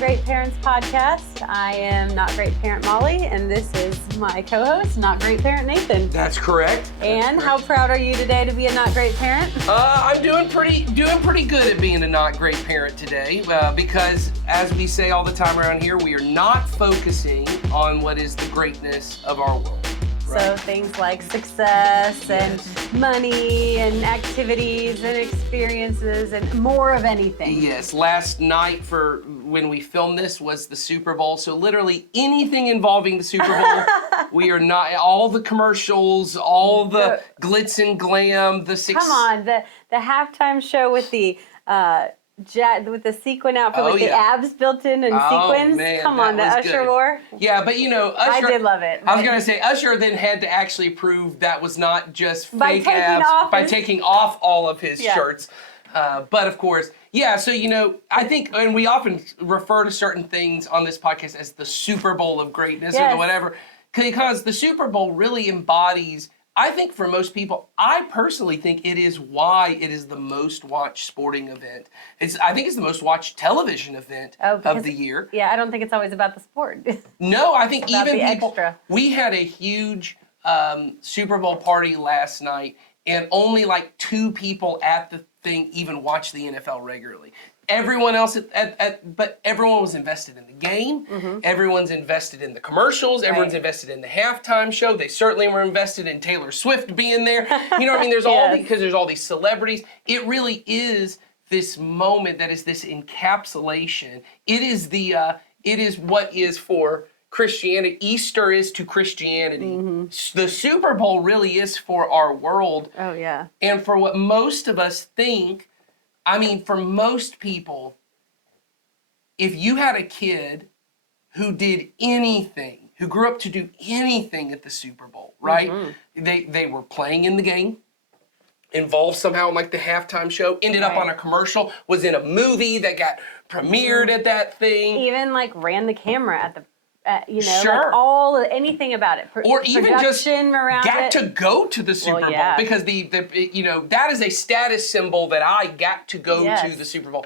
Great Parents podcast. I am Not Great Parent Molly, and this is my co-host, Not Great Parent Nathan. That's correct. And how proud are you today to be a Not Great Parent? I'm doing pretty good at being a not great parent today, because as we say all the time around here, we are not focusing on what is the greatness of our world. Right? So things like success and money and activities and experiences and more of anything. Yes, last night for when we filmed this was the Super Bowl. So literally anything involving the Super Bowl, we are not, all the commercials, all the glitz and glam, Come on, the halftime show with the with the sequin outfit with the abs built in and sequins. Man, Come on, the Usher wore. Yeah, but Usher, I did love it. I was going to say, Usher then had to actually prove that was not just fake abs by taking off all of his shirts. But of course, so I think, and we often refer to certain things on this podcast as the Super Bowl of greatness or the whatever, because the Super Bowl really embodies, I think for most people, I personally think it is why it is the most watched sporting event. I think it's the most watched television event of the year. Yeah, I don't think it's always about the sport. No, I think even people, extra. We had a huge Super Bowl party last night, and only like 2 people at the thing even watch the NFL regularly. Everyone else, but everyone was invested in the game. Mm-hmm. Everyone's invested in the commercials. Everyone's invested in the halftime show. They certainly were invested in Taylor Swift being there. You know what I mean? There's because there's all these celebrities. It really is this moment that is this encapsulation. It is what is for Christianity. Easter is to Christianity. Mm-hmm. The Super Bowl really is for our world. Oh, yeah. And for what most of us think, I mean, for most people, if you had a kid who did anything, who grew up to do anything at the Super Bowl, right? Mm-hmm. They were playing in the game, involved somehow in like the halftime show, ended up on a commercial, was in a movie that got premiered at that thing. Even like ran the camera at the like anything about it. Or even just got to go to the Super Bowl because that is a status symbol that I got to go to the Super Bowl.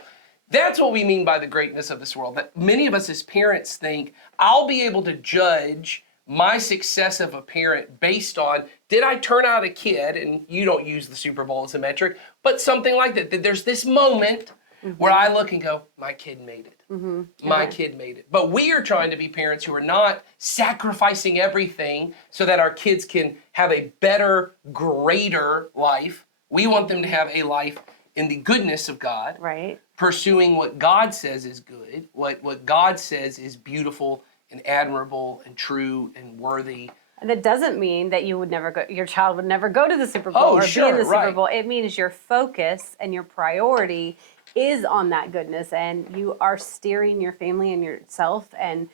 That's what we mean by the greatness of this world. That many of us as parents think, I'll be able to judge my success of a parent based on, did I turn out a kid, and you don't use the Super Bowl as a metric, but something like that. There's this moment where I look and go, my kid made it. Mm-hmm. My kid made it. But we are trying to be parents who are not sacrificing everything so that our kids can have a better, greater life. We want them to have a life in the goodness of God. Right. Pursuing what God says is good, what God says is beautiful and admirable and true and worthy. And that doesn't mean that your child would never go to the Super Bowl be in the Super Bowl. It means your focus and your priority is on that goodness, and you are steering your family and yourself, and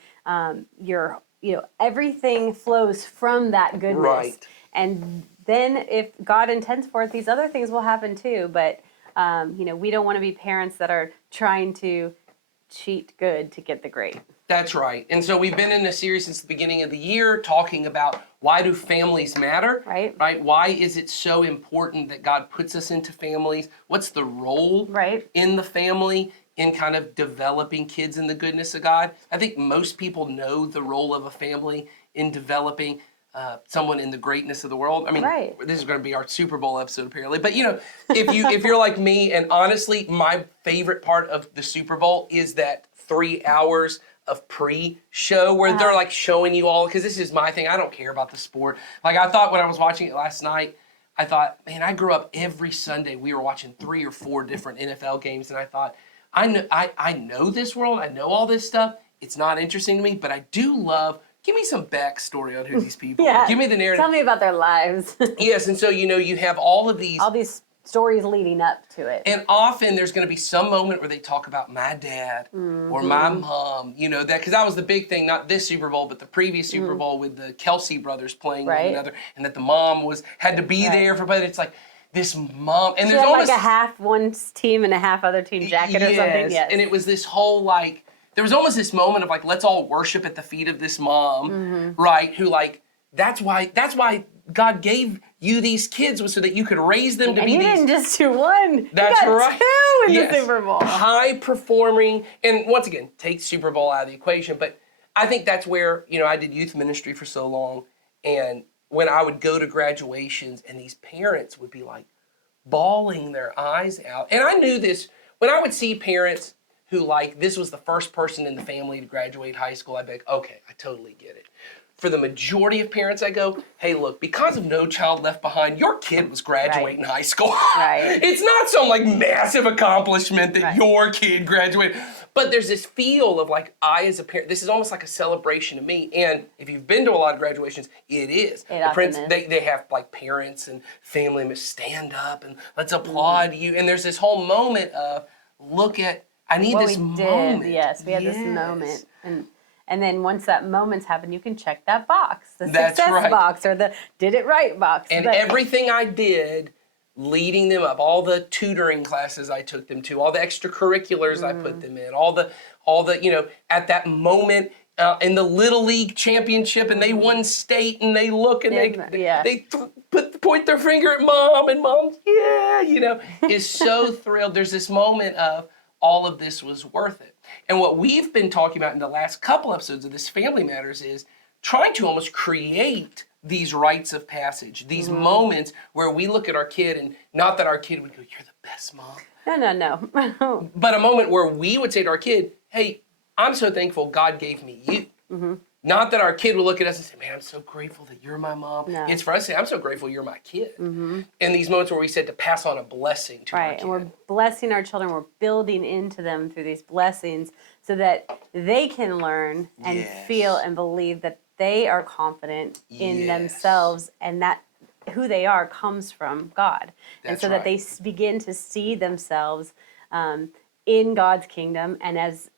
everything flows from that goodness. Right. And then if God intends for it, these other things will happen too. But we don't want to be parents that are trying to cheat good to get the great. That's right. And so we've been in a series since the beginning of the year talking about why do families matter? Right. Why is it so important that God puts us into families? What's the role in the family in kind of developing kids in the goodness of God? I think most people know the role of a family in developing someone in the greatness of the world. I mean, this is going to be our Super Bowl episode apparently. But if you're like me, and honestly, my favorite part of the Super Bowl is that 3 hours of pre-show where they're like showing you all, because this is my thing. I don't care about the sport. Like I thought when I was watching it last night, I thought, man, I grew up every Sunday. We were watching 3 or 4 different NFL games, and I thought, I know this world. I know all this stuff. It's not interesting to me, but I do love. Give me some backstory on who these people are. Give me the narrative. Tell me about their lives. Yes, and so you have all these stories leading up to it. And often there's going to be some moment where they talk about my dad or my mom, that because that was the big thing, not this Super Bowl, but the previous Super Bowl with the Kelsey brothers playing one another, and that the mom had to be there for, but it's like this mom, and there's almost like a half one team and a half other team jacket or something. Yes, and it was this whole there was almost this moment of let's all worship at the feet of this mom, right? Who that's why God gave you these kids was so that you could raise them to be these. And you didn't just do one. That's you got right. 2 in the Super Bowl. High performing, and once again, take Super Bowl out of the equation. But I think that's where, I did youth ministry for so long. And when I would go to graduations and these parents would be like bawling their eyes out. And I knew this, when I would see parents who this was the first person in the family to graduate high school, I'd be like, okay, I totally get it. For the majority of parents, I go, hey, look, because of No Child Left Behind, your kid was graduating high school. Right. It's not some massive accomplishment that your kid graduated. But there's this feel of I as a parent, this is almost like a celebration to me. And if you've been to a lot of graduations, it is. They have parents and family members stand up and let's applaud you. And there's this whole moment of, I need this moment. Yes, we had this moment. And then once that moment's happened, you can check that box, the That's success right. box or the did it right box. And everything I did leading them up, all the tutoring classes I took them to, all the extracurriculars I put them in, all the at that moment in the Little League championship and they won state and they look and they point their finger at mom and mom's, is so thrilled. There's this moment of all of this was worth it. And what we've been talking about in the last couple episodes of this Family Matters is trying to almost create these rites of passage, these moments where we look at our kid and not that our kid would go, you're the best mom. No. But a moment where we would say to our kid, hey, I'm so thankful God gave me you. Mm-hmm. Not that our kid will look at us and say, man, I'm so grateful that you're my mom. No. It's for us to say, I'm so grateful you're my kid. Mm-hmm. And these moments where we said to pass on a blessing to our kid. Right, and we're blessing our children. We're building into them through these blessings so that they can learn and feel and believe that they are confident in themselves and that who they are comes from God. And so that they begin to see themselves in God's kingdom and as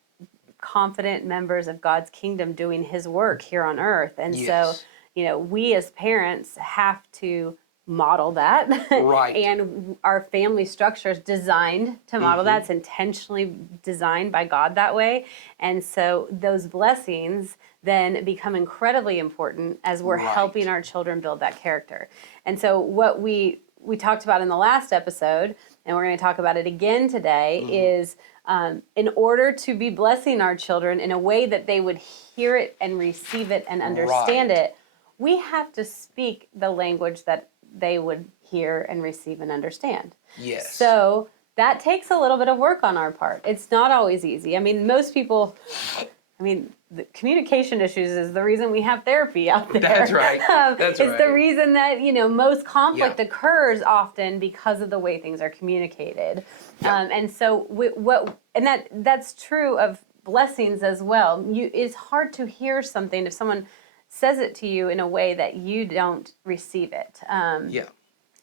confident members of God's kingdom doing his work here on earth. And so, we as parents have to model that. Right. And our family structure is designed to model that. It's intentionally designed by God that way. And so those blessings then become incredibly important as we're helping our children build that character. And so what we talked about in the last episode, and we're going to talk about it again today, is in order to be blessing our children in a way that they would hear it and receive it and understand it, we have to speak the language that they would hear and receive and understand. Yes. So that takes a little bit of work on our part. It's not always easy. I mean, most people, the communication issues is the reason we have therapy out there. That's right. It's the reason that, most conflict occurs often because of the way things are communicated. Yeah. And so that's true of blessings as well. It's hard to hear something if someone says it to you in a way that you don't receive it.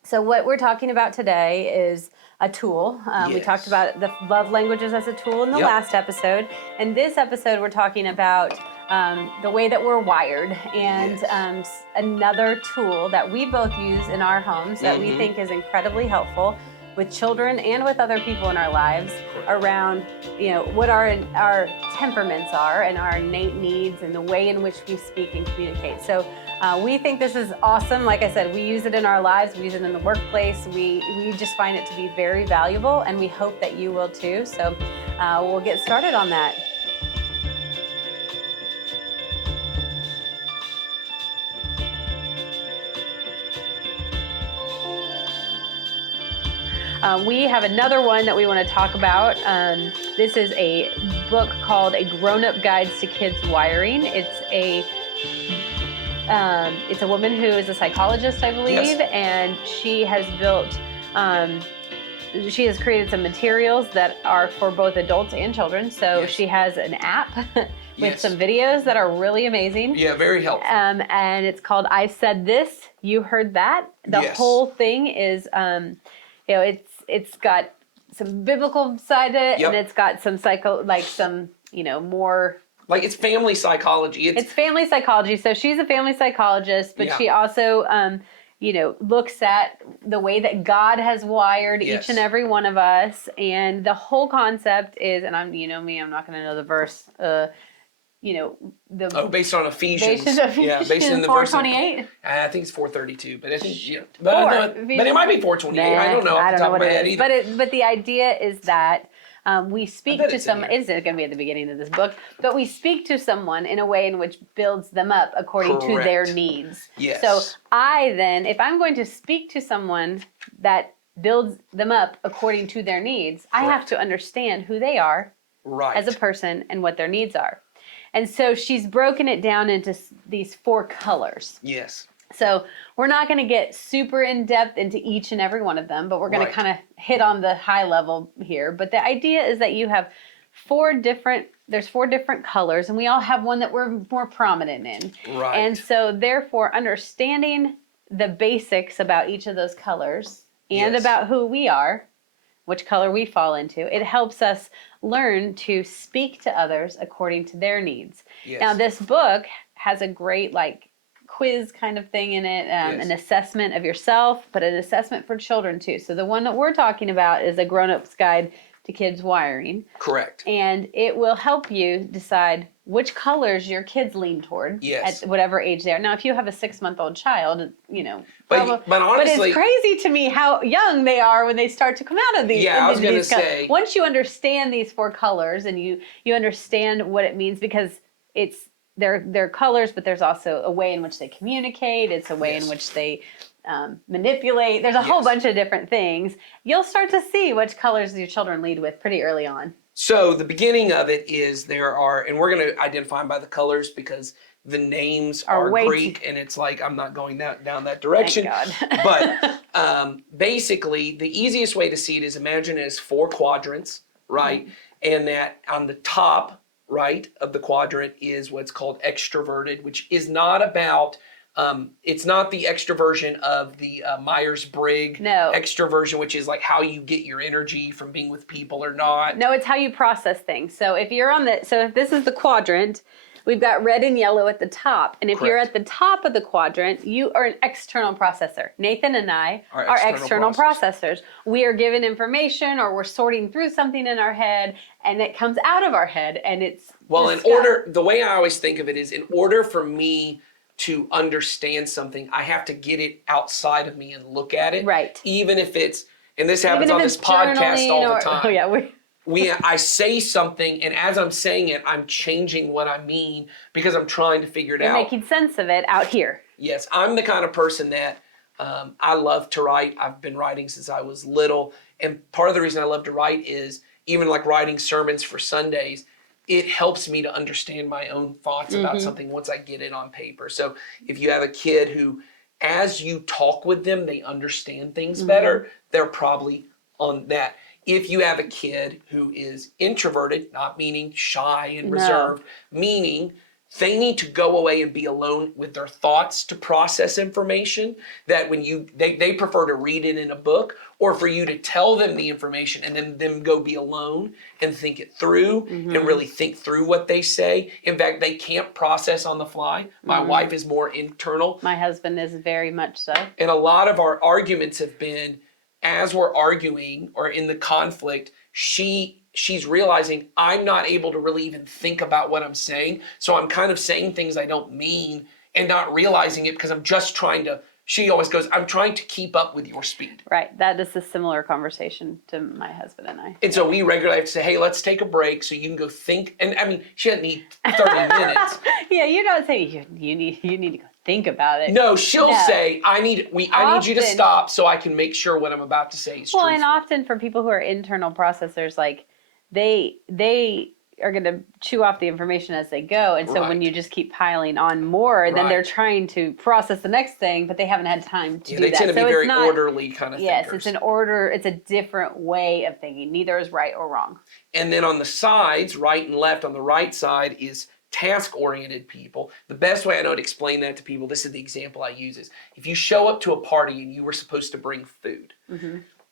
So what we're talking about today is a tool. We talked about the love languages as a tool in the last episode. And this episode, we're talking about the way that we're wired and another tool that we both use in our homes that we think is incredibly helpful with children and with other people in our lives around, what our temperaments are and our innate needs and the way in which we speak and communicate. So we think this is awesome. Like I said, we use it in our lives. We use it in the workplace. We just find it to be very valuable, and we hope that you will too. So we'll get started on that. We have another one that we want to talk about. This is a book called A Grown-Up Guides to Kids Wiring. It's a woman who is a psychologist, I believe, and she has created some materials that are for both adults and children. So she has an app with some videos that are really amazing. Yeah, very helpful. And it's called I Said This, You Heard That. The whole thing is, it's got some biblical side to it, and it's got some more... Like it's family psychology. It's family psychology. So she's a family psychologist, but she also, looks at the way that God has wired each and every one of us. And the whole concept is, and I'm not going to know the verse, based on Ephesians. Yeah, based in the 4:28. I think it's 4:32, but I think but it might be 4:28. I don't know off the top of my head either. But the idea is that we speak to someone. It's going to be at the beginning of this book, but we speak to someone in a way in which builds them up according to their needs. Yes. So if I'm going to speak to someone that builds them up according to their needs, I have to understand who they are as a person and what their needs are. And so she's broken it down into these 4 colors. Yes. So we're not going to get super in depth into each and every one of them, but we're going to kind of hit on the high level here. But the idea is that you have 4 different colors, and we all have one that we're more prominent in. Right. And so therefore, understanding the basics about each of those colors and about who we are, which color we fall into, it helps us learn to speak to others according to their needs. Yes. Now, this book has a great quiz kind of thing in it, an assessment of yourself, but an assessment for children too. So the one that we're talking about is a grown-up's guide to kids wiring. Correct. And it will help you decide which colors your kids lean toward at whatever age they are. Now, if you have a 6-month-old child, but honestly, it's crazy to me how young they are when they start to come out of these. Yeah, I was going to say. Once you understand these 4 colors and you understand what it means, because they're colors, but there's also a way in which they communicate. It's a way in which they manipulate. There's a whole bunch of different things. You'll start to see which colors your children lead with pretty early on. So the beginning of it is and we're going to identify them by the colors because the names are Greek, and it's I'm not going down that direction. Thank God. But basically, the easiest way to see it is imagine it as 4 quadrants, right? Mm-hmm. And that on the top right of the quadrant is what's called extroverted, which is not about it's not the extroversion of the Myers-Briggs extroversion, which is how you get your energy from being with people or not. No, it's how you process things. So if this is the quadrant, we've got red and yellow at the top. And if you're at the top of the quadrant, you are an external processor. Nathan and I are external processors. We are given information, or we're sorting through something in our head, and it comes out of our head, and it's the way I always think of it is, in order for me to understand something, I have to get it outside of me and look at it. Right. Even if it's, and this happens on this podcast all the time. Oh yeah, I say something, and as I'm saying it, I'm changing what I mean because I'm trying to figure it out. You're making sense of it out here. Yes, I'm the kind of person that I love to write. I've been writing since I was little, and part of the reason I love to write is even writing sermons for Sundays. It helps me to understand my own thoughts about something once I get it on paper. So if you have a kid who, as you talk with them, they understand things better, they're probably on that. If you have a kid who is introverted, not meaning shy and reserved, meaning they need to go away and be alone with their thoughts to process information, that when they prefer to read it in a book, or for you to tell them the information and then them go be alone and think it through and really think through what they say. In fact, they can't process on the fly. My wife is more internal. My husband is very much so. And a lot of our arguments have been, as we're arguing or in the conflict, she's realizing I'm not able to really even think about what I'm saying. So I'm kind of saying things I don't mean and not realizing it because I'm just trying to, she always goes, I'm trying to keep up with your speed. Right. That is a similar conversation to my husband and I. And so we regularly have to say, hey, let's take a break so you can go think. And I mean, she doesn't need 30 minutes. Yeah, you don't say you need to go think about it. No, she'll say, I need you to stop so I can make sure what I'm about to say is true. Well, and often for people who are internal processors, they are going to chew off the information as they go. And so when you just keep piling on more, then they're trying to process the next thing, but they haven't had time to do that. They tend to be very orderly kind of thinkers. Yes, it's a different way of thinking. Neither is right or wrong. And then on the sides, right and left, on the right side is task-oriented people. The best way I know to explain that to people, this is the example I use, is if you show up to a party and you were supposed to bring food,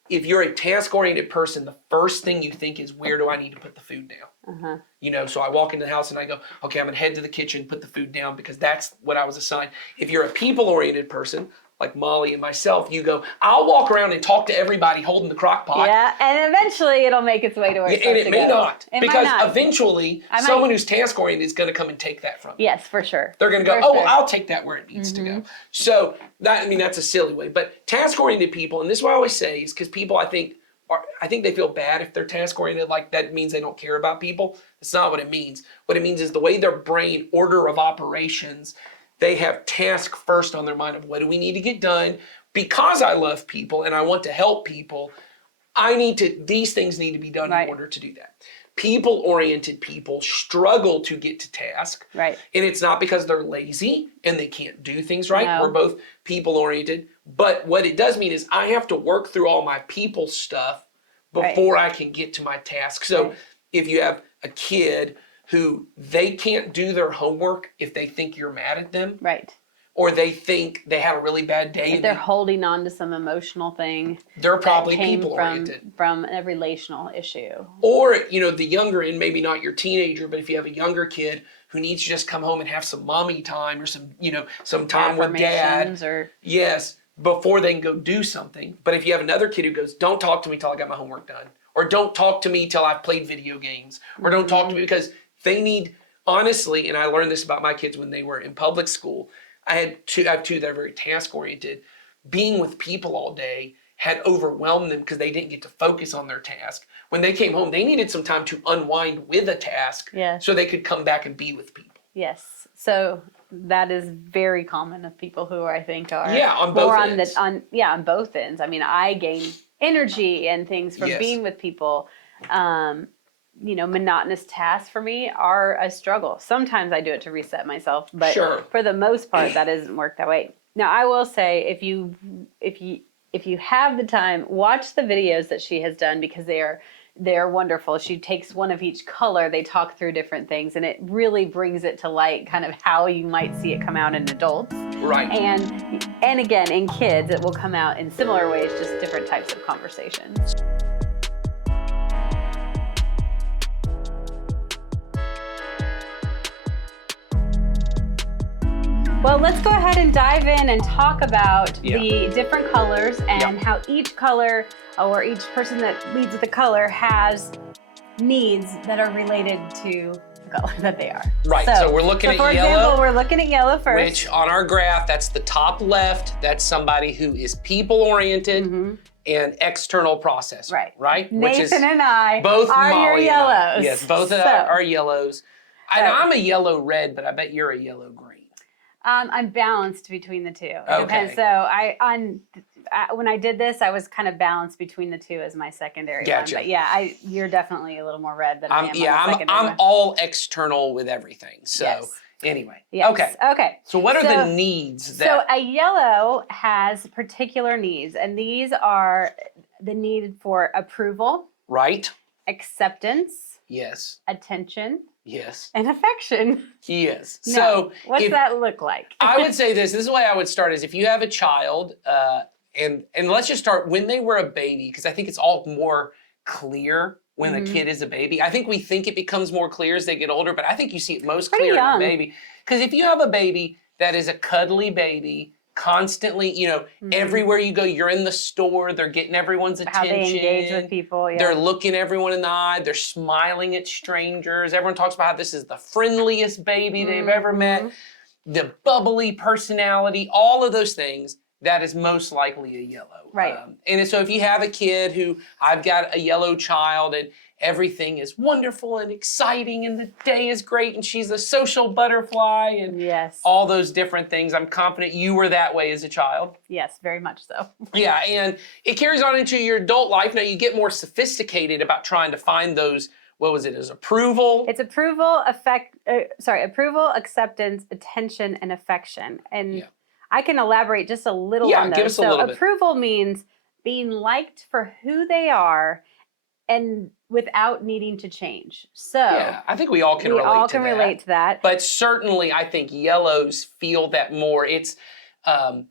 if you're a task-oriented person, the first thing you think is, where do I need to put the food down? So I walk into the house and I go, okay, I'm going to head to the kitchen, put the food down because that's what I was assigned. If you're a people-oriented person, like Molly and myself, you go, I'll walk around and talk to everybody holding the crock pot. Yeah, and eventually it'll make its way to where it's and it may not. It because might not. Eventually someone who's task oriented is going to come and take that from you. Yes, for sure. They're going to go, well, I'll take that where it needs to go. So that's a silly way. But task oriented people, and this is what I always say, is because people I think they feel bad if they're task oriented, like that means they don't care about people. That's not what it means. What it means is the way their brain order of operations, they have task first on their mind of what do we need to get done. Because I love people and I want to help people, these things need to be done in order to do that. People-oriented people struggle to get to task. Right. And it's not because they're lazy and they can't do things right. No. We're both people-oriented. But what it does mean is I have to work through all my people stuff before I can get to my task. So if you have a kid who they can't do their homework if they think you're mad at them. Right. Or they think they had a really bad day. If they're holding on to some emotional thing. They're probably people-oriented. From a relational issue. Or, the younger end, maybe not your teenager, but if you have a younger kid who needs to just come home and have some mommy time or some time with dad. Yes, before they can go do something. But if you have another kid who goes, don't talk to me till I got my homework done. Or don't talk to me till I've played video games. Or don't talk to me because they need, honestly, and I learned this about my kids when they were in public school, I have two that are very task-oriented. Being with people all day had overwhelmed them because they didn't get to focus on their task. When they came home, they needed some time to unwind with a task so they could come back and be with people. Yes. So that is very common of people who I think are on both ends. On both ends. I mean, I gain energy and things from being with people. Monotonous tasks for me are a struggle. Sometimes I do it to reset myself, but for the most part, that doesn't work that way. Now, I will say, if you have the time, watch the videos that she has done because they are wonderful. She takes one of each color. They talk through different things, and it really brings it to light, kind of how you might see it come out in adults. Right. And again, in kids, it will come out in similar ways, just different types of conversations. Well, let's go ahead and dive in and talk about the different colors and how each color or each person that leads with the color has needs that are related to the color that they are. Right, so we're looking at yellow. For example, we're looking at yellow first. Which on our graph, that's the top left. That's somebody who is people-oriented and external processor. Right? Nathan and I both are Molly your yellows. Yes, both of us are yellows. I'm a yellow-red, but I bet you're a yellow-green. I'm balanced between the two. It depends. So when I did this, I was kind of balanced between the two as my secondary one. But you're definitely a little more red than I am. I'm all external with everything. So anyway. Yes. Okay. So what are the needs that? So a yellow has particular needs, and these are the need for approval. Right. Acceptance. Yes. Attention. Yes. And affection. Yes. Now, so what's that look like? I would say this is the way I would start is if you have a child, and let's just start when they were a baby, because I think it's all more clear when a kid is a baby. I think we think it becomes more clear as they get older, but I think you see it most clear in a baby. Because if you have a baby that is a cuddly baby, constantly, everywhere you go, you're in the store, they're getting everyone's attention. How they engage with people, They're looking everyone in the eye, they're smiling at strangers. Everyone talks about how this is the friendliest baby they've ever met. The bubbly personality, all of those things, that is most likely a yellow. Right. And so if you have a kid who, I've got a yellow child and everything is wonderful and exciting and the day is great and she's a social butterfly and all those different things. I'm confident you were that way as a child. Yes, very much so. Yeah, and it carries on into your adult life. Now you get more sophisticated about trying to find those, what was it, as approval? It's approval, approval, acceptance, attention, and affection. And I can elaborate just a little on those. Give us a little bit. Approval means being liked for who they are and without needing to change. So I think we all can relate to that. relate to that. But certainly I think yellows feel that more. It's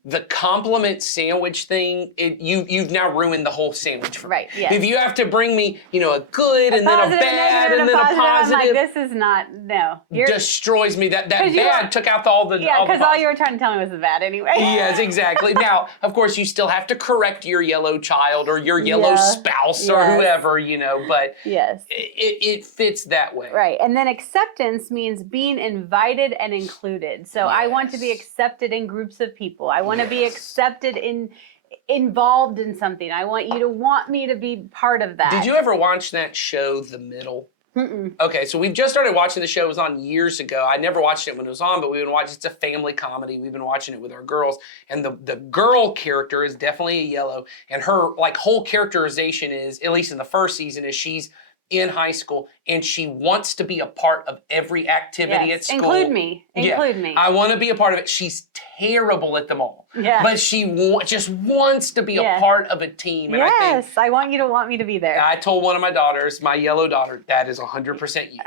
the compliment sandwich thing, you've now ruined the whole sandwich for me. Right, yes. If you have to bring me, a good and then a bad and then a positive. I'm like, this is not, no. Destroys me. That bad took out all the because all you were trying to tell me was the bad anyway. Yes, exactly. Now, of course, you still have to correct your yellow child or your yellow spouse or whoever, but it fits that way. Right. And then acceptance means being invited and included. So I want to be accepted in groups of people. I want to be accepted involved in something. I want you to want me to be part of that. Did you ever watch that show, The Middle? Mm-mm. Okay, so we've just started watching the show. It was on years ago. I never watched it when it was on, but we've been watching. It's a family comedy. We've been watching it with our girls, and the girl character is definitely a yellow, and her whole characterization is, at least in the first season, is she's in high school and she wants to be a part of every activity at school. Include me. Include me. I want to be a part of it. She's terrible at them all. Yeah. But she just wants to be a part of a team. And I want you to want me to be there. I told one of my daughters, my yellow daughter, that is 100% you.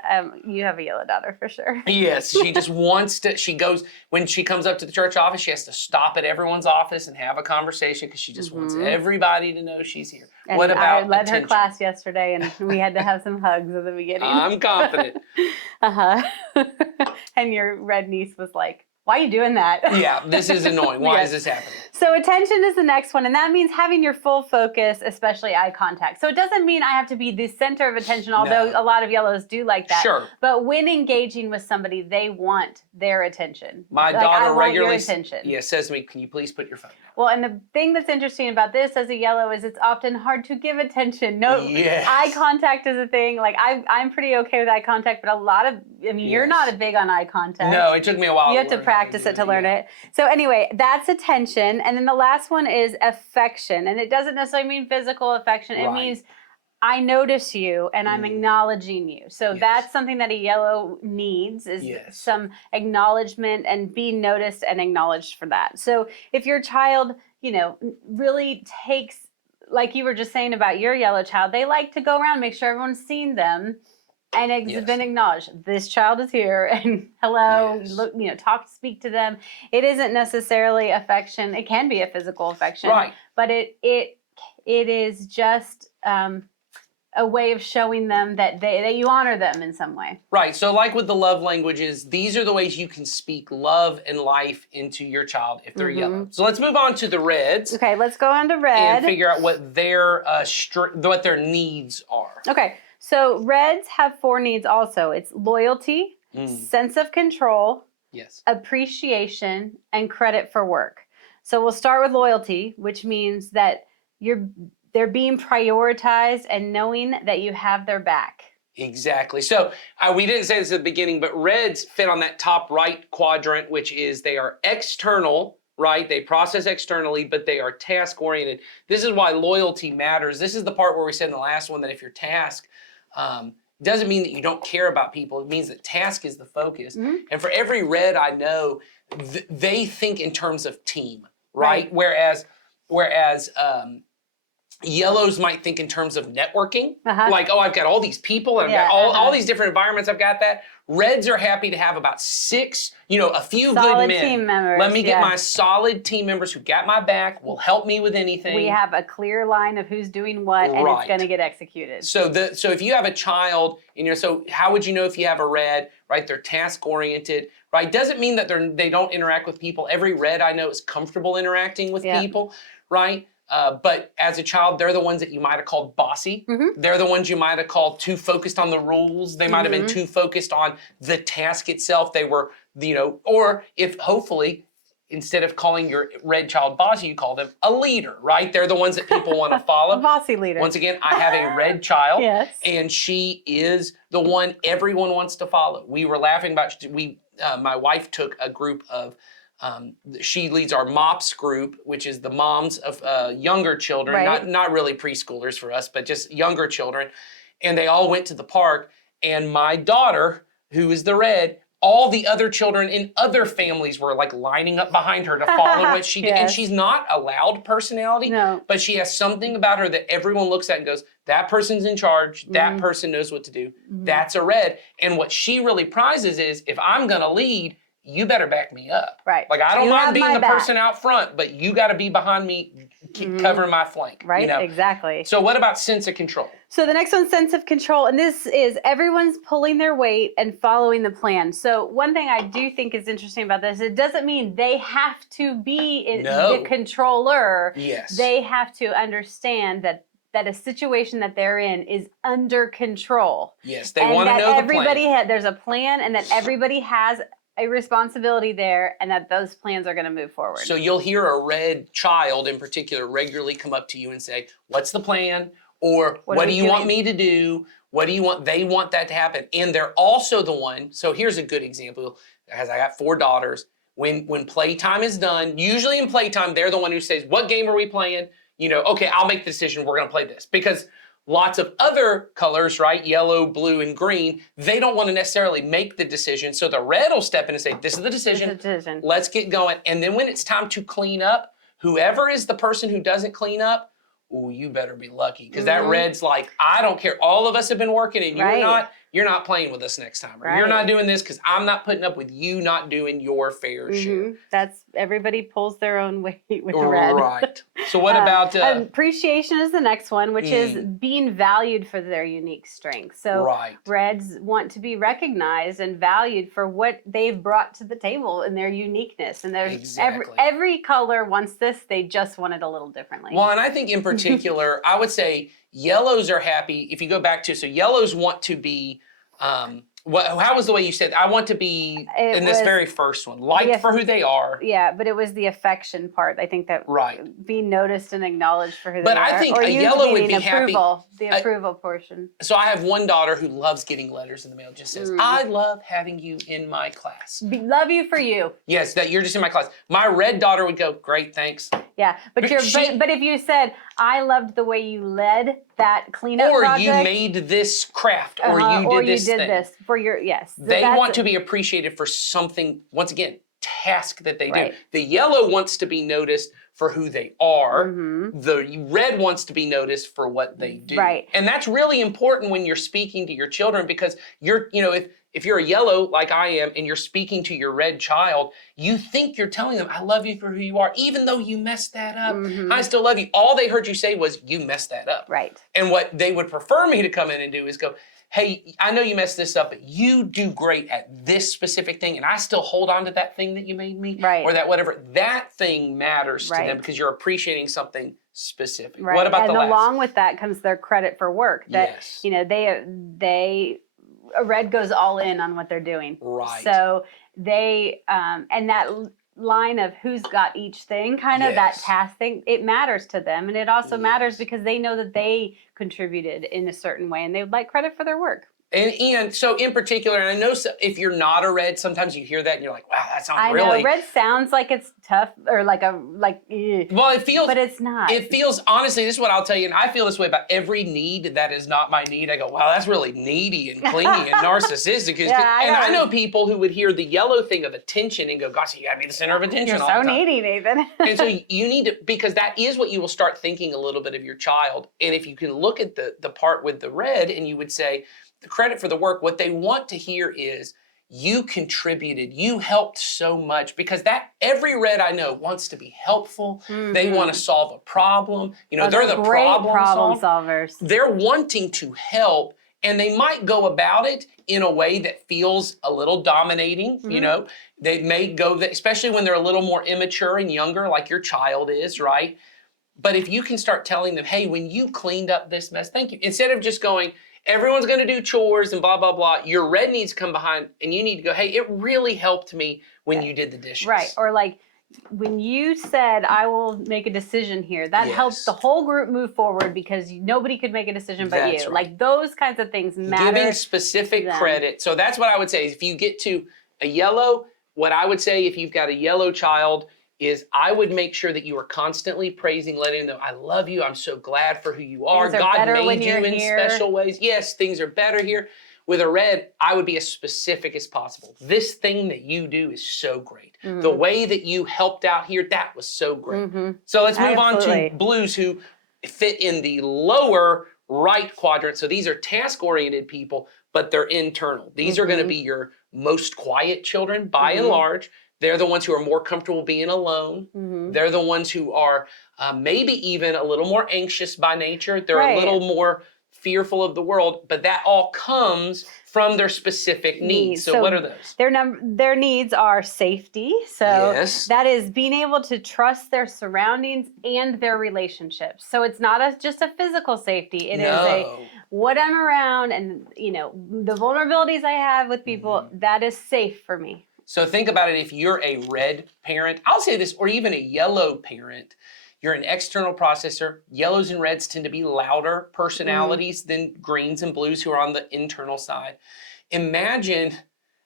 You have a yellow daughter for sure. Yes, she just wants to. She goes, when she comes up to the church office, she has to stop at everyone's office and have a conversation because she just wants everybody to know she's here. And what about I led her class yesterday and we had to have some hugs at the beginning. I'm confident. And your red niece was like, why are you doing that? Yeah, this is annoying. Why is this happening? So attention is the next one, and that means having your full focus, especially eye contact. So it doesn't mean I have to be the center of attention, although a lot of yellows do like that. Sure. But when engaging with somebody, they want their attention. My daughter regularly says to me, can you please put your phone down? Well, and the thing that's interesting about this as a yellow is it's often hard to give attention. Eye contact is a thing. Like I'm pretty okay with eye contact, but a lot of, you're not big on eye contact. No, it took me a while. You have to practice it to learn it. So anyway, that's attention. And then the last one is affection. And it doesn't necessarily mean physical affection. It means I notice you and I'm acknowledging you. So that's something that a yellow needs is some acknowledgement and being noticed and acknowledged for that. So if your child, really takes, like you were just saying about your yellow child, they like to go around, make sure everyone's seen them and been acknowledged. This child is here and hello, look, speak to them. It isn't necessarily affection. It can be a physical affection, but it is just, a way of showing them that you honor them in some way. Right. So like with the love languages, these are the ways you can speak love and life into your child if they're yellow. So let's move on to the reds. Okay, let's go on to red. And figure out what their needs are. Okay. So reds have 4 needs also. It's loyalty, sense of control, appreciation, and credit for work. So we'll start with loyalty, which means that they're being prioritized and knowing that you have their back. Exactly. So we didn't say this at the beginning, but reds fit on that top right quadrant, which is they are external, right? They process externally, but they are task oriented. This is why loyalty matters. This is the part where we said in the last one that if your task doesn't mean that you don't care about people. It means that task is the focus. And for every red I know, they think in terms of team, right? Whereas yellows might think in terms of networking, like, I've got all these people, and I've got all these different environments, I've got that. Reds are happy to have about 6, a few solid good men. Team members. Let me get my solid team members who got my back, will help me with anything. We have a clear line of who's doing what, and it's going to get executed. So if you have a child, so how would you know if you have a red, right? They're task oriented, right? Doesn't mean that they don't interact with people. Every red I know is comfortable interacting with people, right? But as a child, they're the ones that you might have called bossy. They're the ones you might have called too focused on the rules. They might have been too focused on the task itself. They were, or if hopefully, instead of calling your red child bossy, you call them a leader, right? They're the ones that people want to follow. A bossy leader. Once again, I have a red child, and she is the one everyone wants to follow. We were laughing about, my wife took a group of, she leads our MOPS group, which is the moms of younger children, not really preschoolers for us, but just younger children. And they all went to the park, and my daughter, who is the red, all the other children in other families were like lining up behind her to follow what she did. And she's not a loud personality, but she has something about her that everyone looks at and goes, that person's in charge, that person knows what to do. That's a red. And what she really prizes is, if I'm gonna lead, you better back me up. Right. Like, I don't mind being the person out front, but you got to be behind me, covering my flank. Right, you know? Exactly. So what about sense of control? So the next one's sense of control, and this is everyone's pulling their weight and following the plan. So one thing I do think is interesting about this, it doesn't mean they have to be the controller. Yes. They have to understand that a situation that they're in is under control. Yes, they want to know the plan. There's a plan, and that everybody has a responsibility there, and that those plans are going to move forward. So you'll hear a red child in particular regularly come up to you and say, what's the plan? Or what do you want me to do? What do you want? They want that to happen. And they're also the one, so here's a good example, as I got 4 daughters. When playtime is done, usually in playtime, they're the one who says, what game are we playing? You know, okay, I'll make the decision, we're gonna play this. Because lots of other colors, right, yellow, blue, and green, they don't wanna necessarily make the decision. So the red will step in and say, this is the decision, let's get going. And then when it's time to clean up, whoever is the person who doesn't clean up, ooh, you better be lucky. Because that red's like, I don't care. All of us have been working and you're not playing with us next time. Or you're not doing this because I'm not putting up with you not doing your fair share. That's, everybody pulls their own weight with the red. Right. So what about... appreciation is the next one, which is being valued for their unique strengths. So reds want to be recognized and valued for what they've brought to the table and their uniqueness. And there's every color wants this, they just want it a little differently. Well, and I think in particular, I would say yellows are happy. If you go back to, so yellows want to be, how was the way you said, I want to be in this very first one, liked for who they are. Yeah, but it was the affection part. I think that being noticed and acknowledged for who they are. But I think a yellow would be happy. The approval portion. So I have one daughter who loves getting letters in the mail. Just says, I love having you in my class. Love you for you. Yes, that you're just in my class. My red daughter would go, great, thanks. Yeah, but if you said, I loved the way you led that cleanup project. Or you made this craft, or you did this for your, yes. They want to be appreciated for something, once again, task that they do. The yellow wants to be noticed for who they are. The red wants to be noticed for what they do. And that's really important when you're speaking to your children, because you're, you know, if you're a yellow like I am and you're speaking to your red child, you think you're telling them, I love you for who you are, even though you messed that up. I still love you. All they heard you say was, you messed that up. And what they would prefer me to come in and do is go, hey, I know you messed this up, but you do great at this specific thing, and I still hold on to that thing that you made me, or that whatever. That thing matters to them because you're appreciating something specific. What about the last? And along with that comes their credit for work. That you know, a red goes all in on what they're doing. So they and that line of who's got each thing, kind of that task thing, it matters to them. And it also matters because they know that they contributed in a certain way and they would like credit for their work. And so in particular, and I know if you're not a red, sometimes you hear that and you're like, wow, that sounds really... I know, red sounds like it's tough or like well, it feels... But it's not. It feels, honestly, this is what I'll tell you, and I feel this way about every need that is not my need. I go, wow, that's really needy and clingy and narcissistic. I know people who would hear the yellow thing of attention and go, gosh, you gotta be the center of attention all the time. You're so needy, Nathan. And so you need to, because that is what you will start thinking a little bit of your child. And if you can look at the part with the red and you would say, the credit for the work, what they want to hear is you contributed, you helped so much, because that every red I know wants to be helpful. They want to solve a problem. You know, they're the problem solvers. They're wanting to help, and they might go about it in a way that feels a little dominating. You know, they may go, especially when they're a little more immature and younger, like your child is, right? But if you can start telling them, hey, when you cleaned up this mess, thank you. Instead of just going, everyone's going to do chores and blah, blah, blah. Your red needs to come behind and you need to go, hey, it really helped me when you did the dishes. Right. Or like when you said, I will make a decision here, that helps the whole group move forward because nobody could make a decision but you. Like those kinds of things matter. Giving specific credit. So that's what I would say is if you get to a yellow, what I would say if you've got a yellow child is I would make sure that you are constantly praising, letting them know, I love you, I'm so glad for who you are. God made you in special ways. Yes, things are better here. With a red, I would be as specific as possible. This thing that you do is so great. The way that you helped out here, that was so great. So let's move on to blues who fit in the lower right quadrant. So these are task-oriented people, but they're internal. These are going to be your most quiet children by and large. They're the ones who are more comfortable being alone. They're the ones who are maybe even a little more anxious by nature. They're a little more fearful of the world, but that all comes from their specific needs. So what are those? Their needs are safety. So that is being able to trust their surroundings and their relationships. So it's not just a physical safety. It is what I'm around and, you know, the vulnerabilities I have with people, that is safe for me. So think about it. If you're a red parent, I'll say this, or even a yellow parent, you're an external processor. Yellows and reds tend to be louder personalities than greens and blues who are on the internal side. Imagine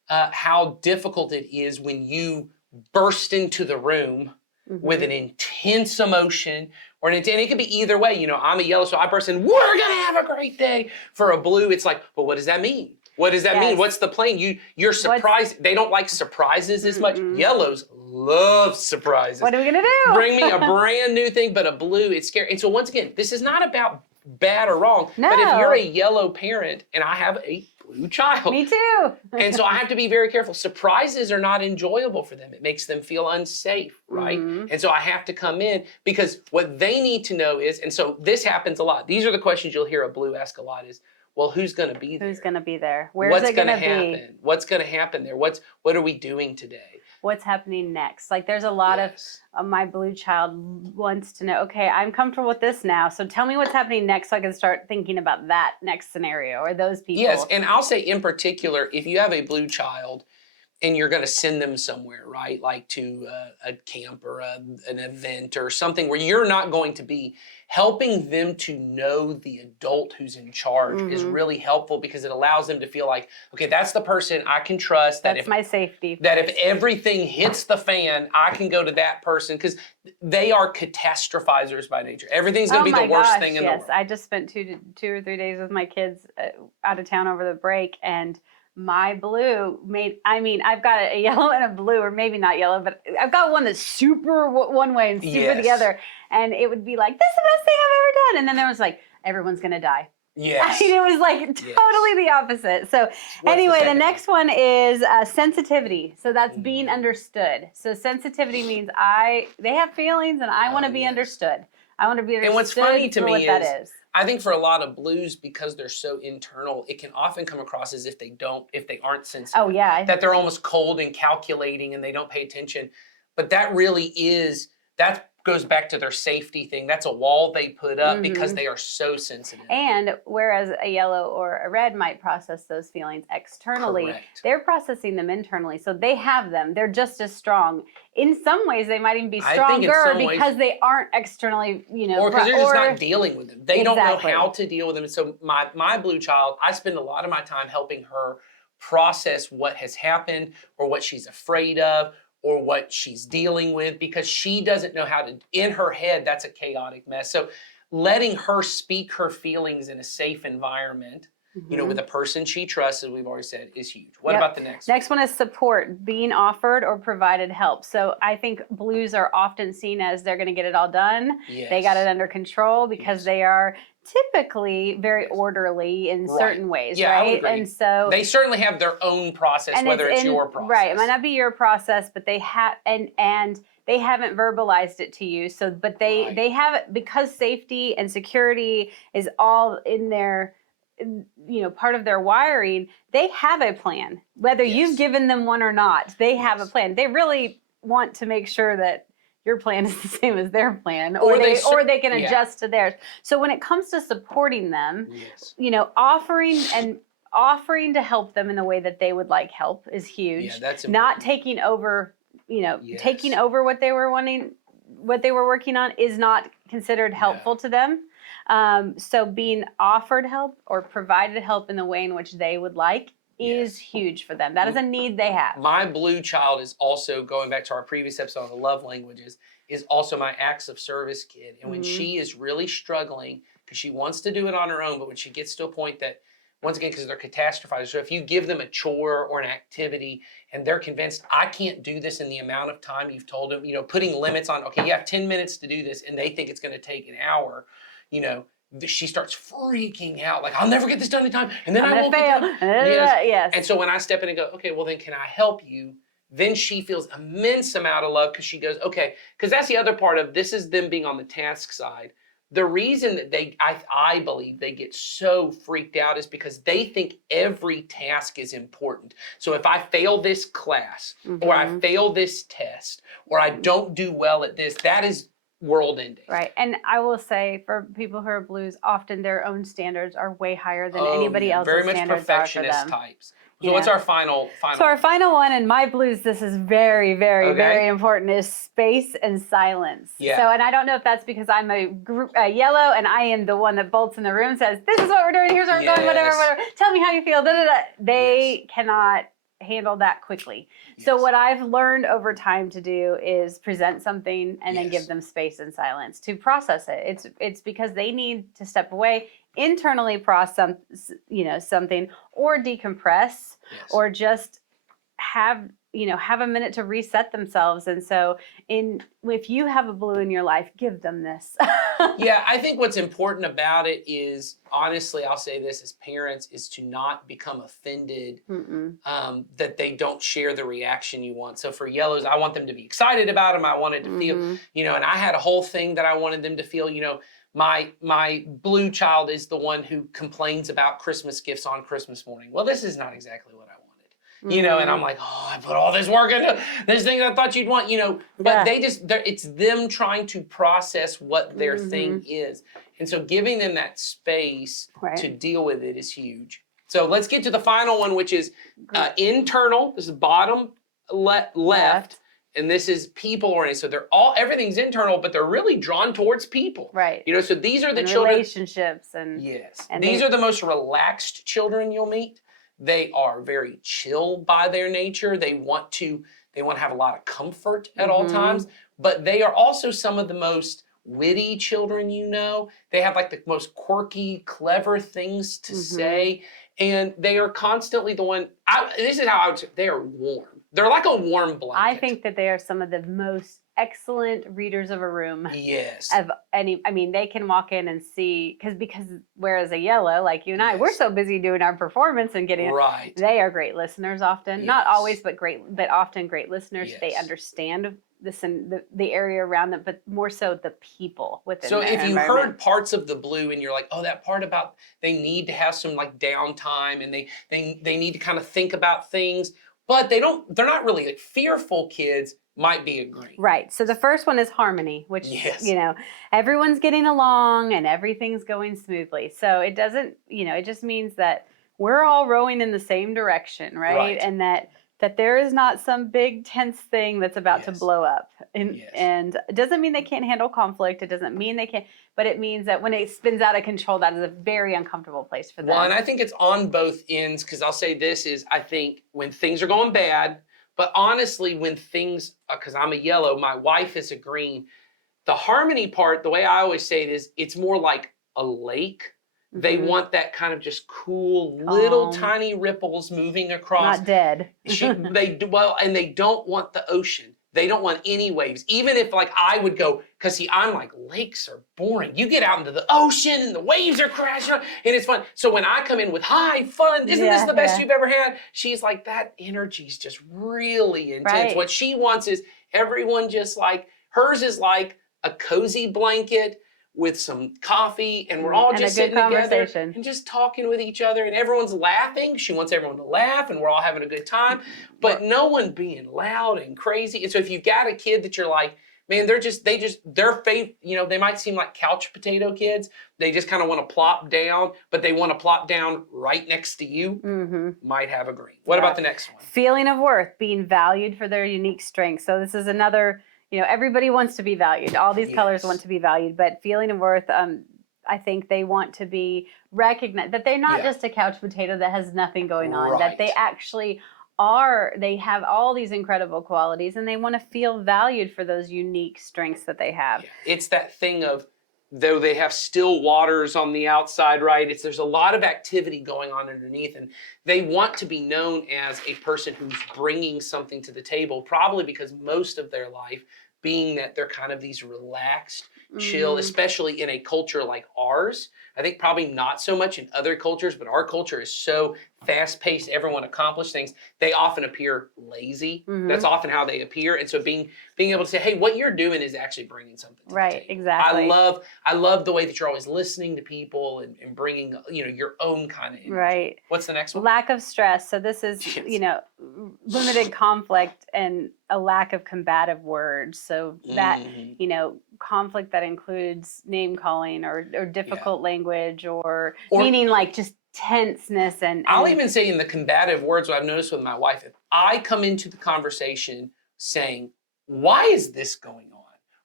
how difficult it is when you burst into the room with an intense emotion, and it could be either way. You know, I'm a yellow, so I burst in, we're gonna have a great day. For a blue, it's like, well, what does that mean? What does that mean? What's the plan? You're surprised. They don't like surprises as much. Yellows love surprises. What are we gonna do? Bring me a brand new thing, but a blue, it's scary. And so once again, this is not about bad or wrong. No. But if you're a yellow parent and I have a blue child. Me too. And so I have to be very careful. Surprises are not enjoyable for them. It makes them feel unsafe, right? And so I have to come in because what they need to know is, and so this happens a lot. These are the questions you'll hear a blue ask a lot is, well, who's going to be there? Who's going to be there? Where's it going to be? What's going to happen there? What are we doing today? What's happening next? Like there's a lot of my blue child wants to know, okay, I'm comfortable with this now. So tell me what's happening next so I can start thinking about that next scenario or those people. Yes, and I'll say in particular, if you have a blue child and you're going to send them somewhere, right? Like to a camp or an event or something where you're not going to be, helping them to know the adult who's in charge is really helpful because it allows them to feel like, okay, that's the person I can trust. That's my safety. That if everything hits the fan, I can go to that person because they are catastrophizers by nature. Everything's going to be the worst thing in the world. I just spent two or 3 days with my kids out of town over the break, and my blue I've got a yellow and a blue, or maybe not yellow, but I've got one that's super one way and super together. And it would be like, this is the best thing I've ever done. And then there was like, everyone's going to die. Yes. I mean, it was like totally the opposite. So anyway, the next one is sensitivity. So that's being understood. So sensitivity means they have feelings and I want to be understood. I want to be understood. And what's funny to me is, I think for a lot of blues, because they're so internal, it can often come across as if they aren't sensitive. Oh yeah. That they're almost cold and calculating and they don't pay attention. But that goes back to their safety thing. That's a wall they put up because they are so sensitive. And whereas a yellow or a red might process those feelings externally, they're processing them internally. So they have them. They're just as strong. In some ways, they might even be stronger because they aren't externally, or because they're just not dealing with them. They don't know how to deal with them. So my blue child, I spend a lot of my time helping her process what has happened or what she's afraid of or what she's dealing with, because she doesn't know how to, in her head, that's a chaotic mess. So letting her speak her feelings in a safe environment, with a person she trusts, as we've already said, is huge. What about the next one? Next one is support, being offered or provided help. So I think blues are often seen as they're going to get it all done. Yes. They got it under control because they are typically very orderly in certain ways, right? And so they certainly have their own process, whether it's your process. Right, it might not be your process, but they have, and they haven't verbalized it to you. So, but they have it because safety and security is all in their, part of their wiring. They have a plan, whether you've given them one or not. They have a plan. They really want to make sure that your plan is the same as their plan, or they can adjust to theirs. So when it comes to supporting them, offering to help them in the way that they would like help is huge. Yeah, that's important. Not taking over, taking over what they were wanting, what they were working on is not considered helpful to them. So being offered help or provided help in the way in which they would like is huge for them. That is a need they have. My blue child is also, going back to our previous episode on the love languages, is also my acts of service kid. And when she is really struggling, because she wants to do it on her own, but when she gets to a point that, once again, because they're catastrophizers, so if you give them a chore or an activity and they're convinced, I can't do this in the amount of time you've told them, putting limits on, okay, you have 10 minutes to do this, and they think it's going to take an hour, she starts freaking out. Like, I'll never get this done in time. And then I won't fail. get done. Yes. And so when I step in and go, okay, well then can I help you? Then she feels immense amount of love because she goes, okay, because that's the other part of this is them being on the task side. The reason that I believe they get so freaked out is because they think every task is important. So if I fail this class, or I fail this test, or I don't do well at this, that is world ending. Right. And I will say for people who are blues, often their own standards are way higher than anybody else's standards are for them. Very much perfectionist types. So what's our final? So our final one in my blues, this is very, very, very important, is space and silence. Yeah. So, and I don't know if that's because I'm a yellow and I am the one that bolts in the room, says, this is what we're doing, here's where we're going, whatever, whatever. Tell me how you feel, da, da, da. They cannot handle that quickly. So what I've learned over time to do is present something and then give them space and silence to process it. It's because they need to step away, internally process something, or decompress, or just have a minute to reset themselves. And so if you have a blue in your life, give them this. Yeah, I think what's important about it is, honestly, I'll say this as parents, is to not become offended that they don't share the reaction you want. So for yellows, I want them to be excited about them. I wanted to feel, and I had a whole thing that I wanted them to feel, my blue child is the one who complains about Christmas gifts on Christmas morning. Well, this is not exactly what I wanted. And I'm like, oh, I put all this work into this thing that I thought you'd want, but it's them trying to process what their thing is. And so giving them that space to deal with it is huge. So let's get to the final one, which is internal. This is bottom left. And this is people oriented. So everything's internal, but they're really drawn towards people. Right. So these are the children. Relationships and these are the most relaxed children you'll meet. They are very chill by their nature. They want to have a lot of comfort at all times, but they are also some of the most witty children They have like the most quirky, clever things to say, and they are constantly the one, this is how I would say, they are warm. They're like a warm blanket. I think that they are some of the most excellent readers of a room. Yes. They can walk in and see, because whereas a yellow, like you and I, we're so busy doing our performance and getting it. They are great listeners often. Not always, but often great listeners. They understand the area around them, but more so the people within So their if you environment. heard parts of the blue and you're like, oh, that part about they need to have some like downtime and they need to kind of think about things, but they're not really like fearful kids, might be agreeing. Right. So the first one is harmony, which, everyone's getting along and everything's going smoothly. So it doesn't, it just means that we're all rowing in the same direction, right? And that there is not some big tense thing that's about to blow up. And it doesn't mean they can't handle conflict. It doesn't mean they can't, but it means that when it spins out of control, that is a very uncomfortable place for them. Well, and I think it's on both ends, because I'll say this is, I think when things are going bad, but honestly, when things, because I'm a yellow, my wife is a green, the harmony part, the way I always say it is, it's more like a lake. They want that kind of just cool, little tiny ripples moving across. Not dead. And they don't want the ocean. They don't want any waves. Even if like I would go, because see, I'm like, lakes are boring. You get out into the ocean and the waves are crashing and it's fun. So when I come in with hi, fun, isn't this the best you've ever had? She's like, that energy's just really intense. Right. What she wants is everyone just like, hers is like a cozy blanket with some coffee, and we're all just sitting together and just talking with each other, and everyone's laughing. She wants everyone to laugh, and we're all having a good time, but no one being loud and crazy. And so if you've got a kid that you're like, man, their faith, they might seem like couch potato kids. They just kind of want to plop down, but they want to plop down right next to you. Might have a green. What about the next one? Feeling of worth, being valued for their unique strengths. So this is another. Everybody wants to be valued. All these colors want to be valued, but feeling of worth, I think they want to be recognized, that they're not just a couch potato that has nothing going on, that they actually they have all these incredible qualities, and they want to feel valued for those unique strengths that they have. It's that thing of, though they have still waters on the outside, right? There's a lot of activity going on underneath, and they want to be known as a person who's bringing something to the table, probably because most of their life, being that they're kind of these relaxed, chill, especially in a culture like ours. I think probably not so much in other cultures, but our culture is so fast-paced, everyone accomplish things. They often appear lazy. That's often how they appear. And so being able to say, hey, what you're doing is actually bringing something to the table. Exactly. I love the way that you're always listening to people and bringing, your own kind of energy. Right. What's the next one? Lack of stress. So this is, limited conflict and a lack of combative words. So that, conflict that includes name calling or difficult language or meaning like just tenseness and I'll even say in the combative words, what I've noticed with my wife, if I come into the conversation saying, why is this going on?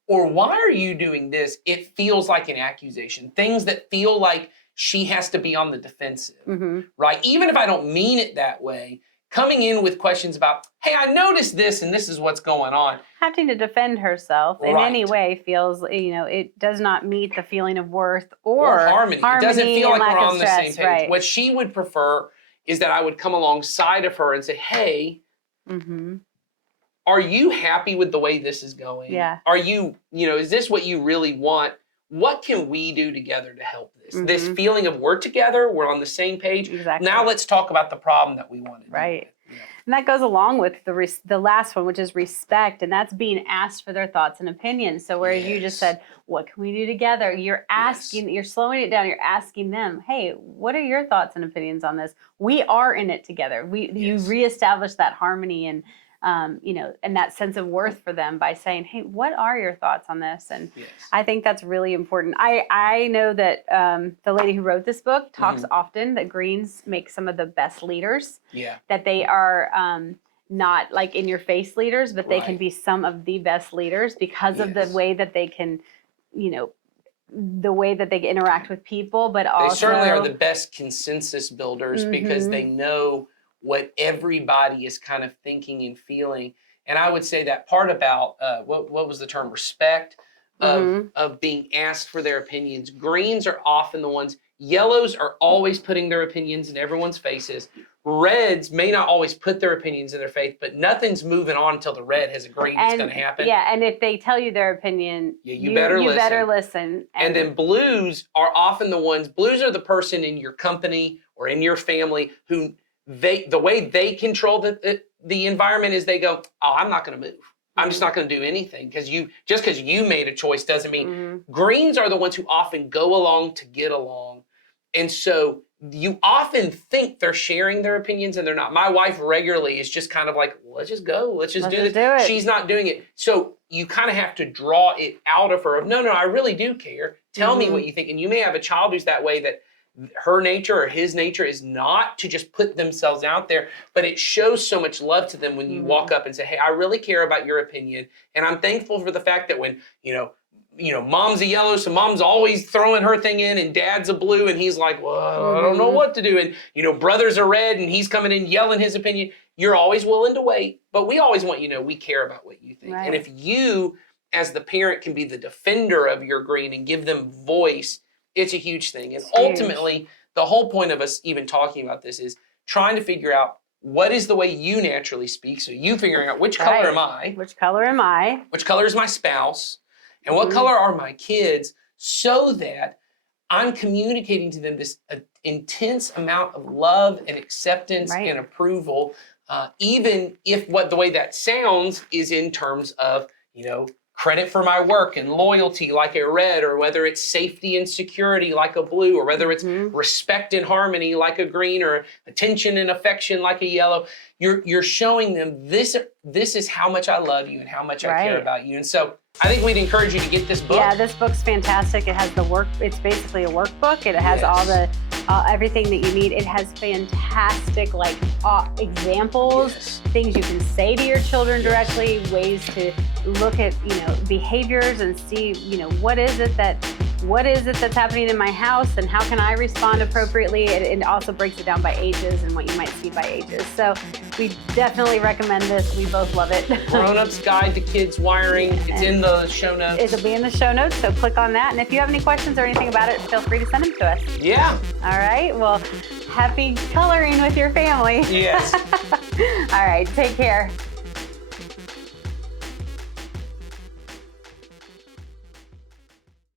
Or why are you doing this? It feels like an accusation. Things that feel like she has to be on the defensive, right? Even if I don't mean it that way, coming in with questions about, hey, I noticed this and this is what's going on. Having to defend herself in any way feels, it does not meet the feeling of worth or harmony. It doesn't feel like we're on the same page. Right. What she would prefer is that I would come alongside of her and say, hey, are you happy with the way this is going? Yeah. Are you, is this what you really want? What can we do together to help this? This feeling of we're together, we're on the same page. Exactly. Now let's talk about the problem that we want to deal with. Yeah. And that goes along with the last one, which is respect, and that's being asked for their thoughts and opinions. So whereas you just said, what can we do together? You're asking, you're slowing it down, you're asking them, hey, what are your thoughts and opinions on this? We are in it together. You reestablish that harmony and and that sense of worth for them by saying, hey, what are your thoughts on this? And I think that's really important. I know that the lady who wrote this book talks often that Greens make some of the best leaders. Yeah. That they are not like in your face leaders, but they can be some of the best leaders because of the way that they can, the way that they interact with people, but also. They certainly are the best consensus builders because they know what everybody is kind of thinking and feeling. And I would say that part about, what was the term, respect, of being asked for their opinions. Greens are often the ones, yellows are always putting their opinions in everyone's faces. Reds may not always put their opinions in their face, but nothing's moving on until the red has agreed it's going to happen. Yeah, and if they tell you their opinion, you better listen. And then blues are often the ones, blues are the person in your company or in your family who the way they control the environment is they go, oh, I'm not going to move. I'm just not going to do anything because you made a choice doesn't mean. Greens are the ones who often go along to get along. And so you often think they're sharing their opinions and they're not. My wife regularly is just kind of like, let's just go. Let's just do this. She's not doing it. So you kind of have to draw it out of her of, no, I really do care. Tell me what you think. And you may have a child who's that way, that her nature or his nature is not to just put themselves out there, but it shows so much love to them when you walk up and say, hey, I really care about your opinion. And I'm thankful for the fact that when, mom's a yellow, so mom's always throwing her thing in and dad's a blue and he's like, well, I don't know what to do. And, brothers are red and he's coming in yelling his opinion. You're always willing to wait, but we always want we care about what you think. Right. And if you, as the parent, can be the defender of your green and give them voice, it's a huge thing. And ultimately, the whole point of us even talking about this is trying to figure out what is the way you naturally speak. So you figuring out which color am I? Which color am I? Which color is my spouse? And what color are my kids? So that I'm communicating to them this intense amount of love and acceptance and approval, even if the way that sounds is in terms of, credit for my work and loyalty like a red, or whether it's safety and security like a blue, or whether it's respect and harmony like a green, or attention and affection like a yellow. You're showing them this is how much I love you and how much I care about you. And so I think we'd encourage you to get this book. Yeah, this book's fantastic. It has it's basically a workbook. It has all the everything that you need. It has fantastic examples, things you can say to your children directly, ways to look at behaviors and see what is it that's happening in my house and how can I respond appropriately. It also breaks it down by ages and what you might see by ages. So we definitely recommend this. We both love it. Grown-Ups Guide to Kids Wiring. It's in the show notes. It'll be in the show notes, so click on that. And if you have any questions or anything about it, feel free to send them to us. Yeah. All right. Well, happy coloring with your family. Yes. All right. Take care.